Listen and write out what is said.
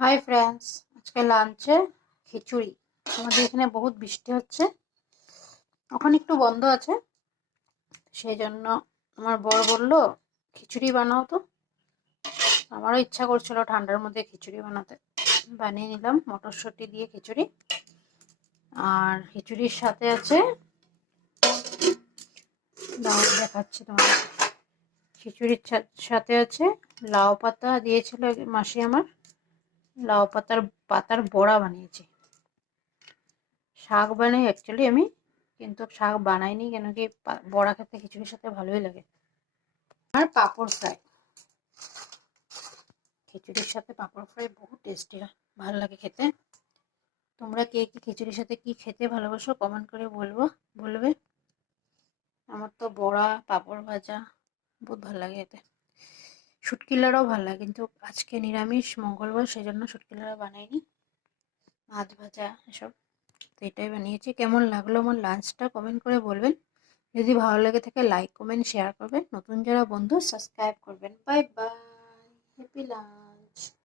Hi friends, আজকে লাঞ্চে খিচুড়ি। আমাদের এখানে বহুত বৃষ্টি হচ্ছে, ওখানে একটু বন্ধ আছে, সেই জন্য আমার বর বললো খিচুড়ি বানাও তো। আমারও ইচ্ছা করছিল ঠান্ডার মধ্যে খিচুড়ি বানাতে, বানিয়ে নিলাম মটরশুঁটি দিয়ে খিচুড়ি। আর খিচুড়ির সাথে আছে, দাও দেখাচ্ছি তোমাদের। খিচুড়ির সাথে আছে লাউ পাতা দিয়েছিল মাসি আমার, লাউ পাতার বড়া বানিয়েছি। শাক বানাই অ্যাকচুয়ালি আমি, কিন্তু শাক বানাইনি কেন কি বড়া খেতে খিচুড়ির সাথে ভালোই লাগে। আর পাঁপড় ফ্রাই, খিচুড়ির সাথে পাঁপড় ফ্রাই বহুত টেস্টি হয়, ভালো লাগে খেতে। তোমরা কে কি খিচুড়ির সাথে কি খেতে ভালোবাসো কমেন্ট করে বলবে। আমার তো বড়া পাঁপড় ভাজা বহুত ভালো লাগে খেতে। শুটকি লাড়াও ভালো লাগে, কিন্তু আজকে নিরামিষ মঙ্গলবার, সেই জন্য শুটকি লাড়া বানাইনি, মাছ ভাজা এসব। তো এটাই বানিয়েছি। কেমন লাগলো আমার লাঞ্চটা কমেন্ট করে বলবেন। যদি ভালো লেগে থাকে লাইক কমেন্ট শেয়ার করবেন, নতুন যারা বন্ধু সাবস্ক্রাইব করবেন। Bye bye, happy lunch.